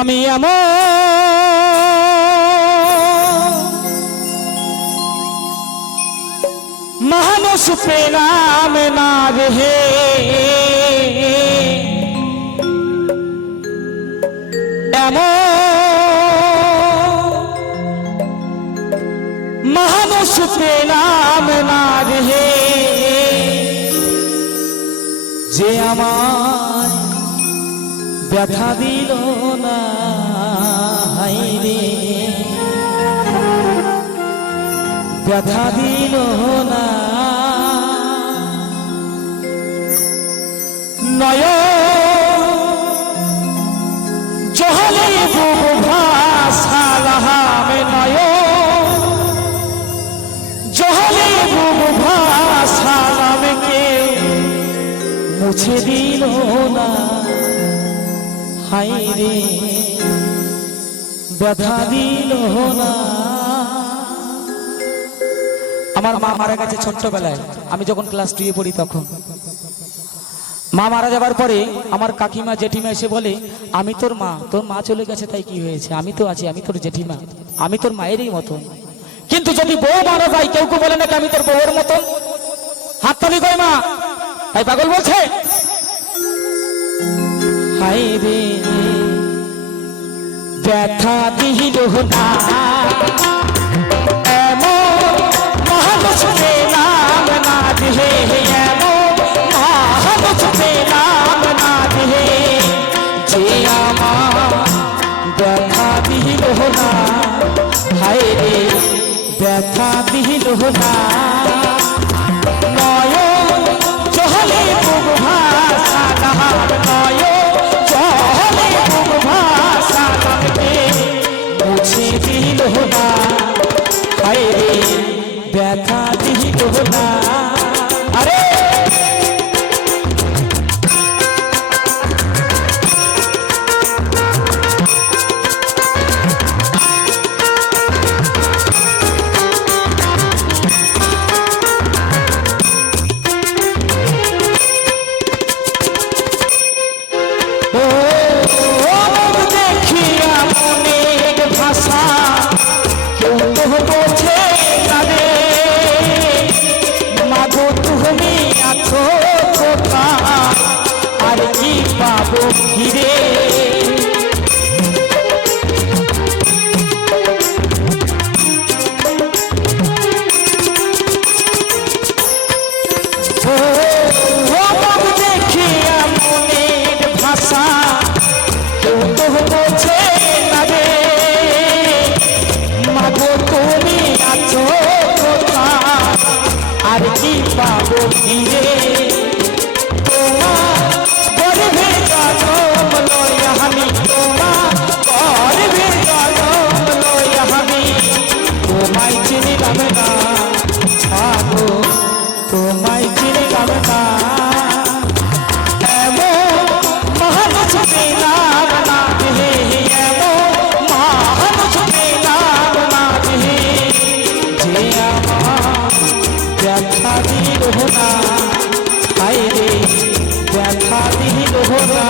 আমি এমন মানুষ পেলাম না রে, এমন মানুষ পেলাম না রে, যে আমার ব্যথা দিল না। হায় রে ব্যথা দিল না। নয় জহলে বুবু ভাষা লাহামে, নয় জহলে বুবু ভাষা নামকে মুছে দিল না। হায় রে ব্যথা দিল না। আমার মা মারা গেছে ছোট্টবেলায়, আমি যখন ক্লাস 2 এ পড়ি তখন। মা মারা যাবার পরে আমার কাকিমা জেঠিমা এসে বলে, আমি তোর মা চলে গেছে তাই কি হয়েছে, আমি তো আছি, আমি তোর জেঠিমা, আমি তোর মায়েরই মতন। কিন্তু যদি বউ মারা যায় কেউ কেউ বলে নাকি আমি তোর বউয়ের মতন। হাততালি কই মা, তাই পাগল বলছে। হায় রে ব্যথা দিল না, এমন মানুষ পেলাম না রে, এমন মানুষ পেলাম না রে, যে আমার ব্যথা দিল না। হায় রে ব্যথা দিল না। নয় চহলে বুবু ভাষা নাম, নয় চহলে বুবু ভাষা নামকে মুছে দিল না। হায় রে ব্যথা দিল না। আরে হিরে দেখিয়া মনের ভাষা কেউ তো বোঝে না রে, মাগো তুমি আছো কোথায়, আর কি পাবো হিরে। তোমায় চিনিলাম না মাগো, তোমায় চিনিলাম না, এমন মানুষ পেলাম না রে, এমন মানুষ পেলাম না রে, যে আমার ব্যথা দিল না। হায় রে ব্যথা দিল না।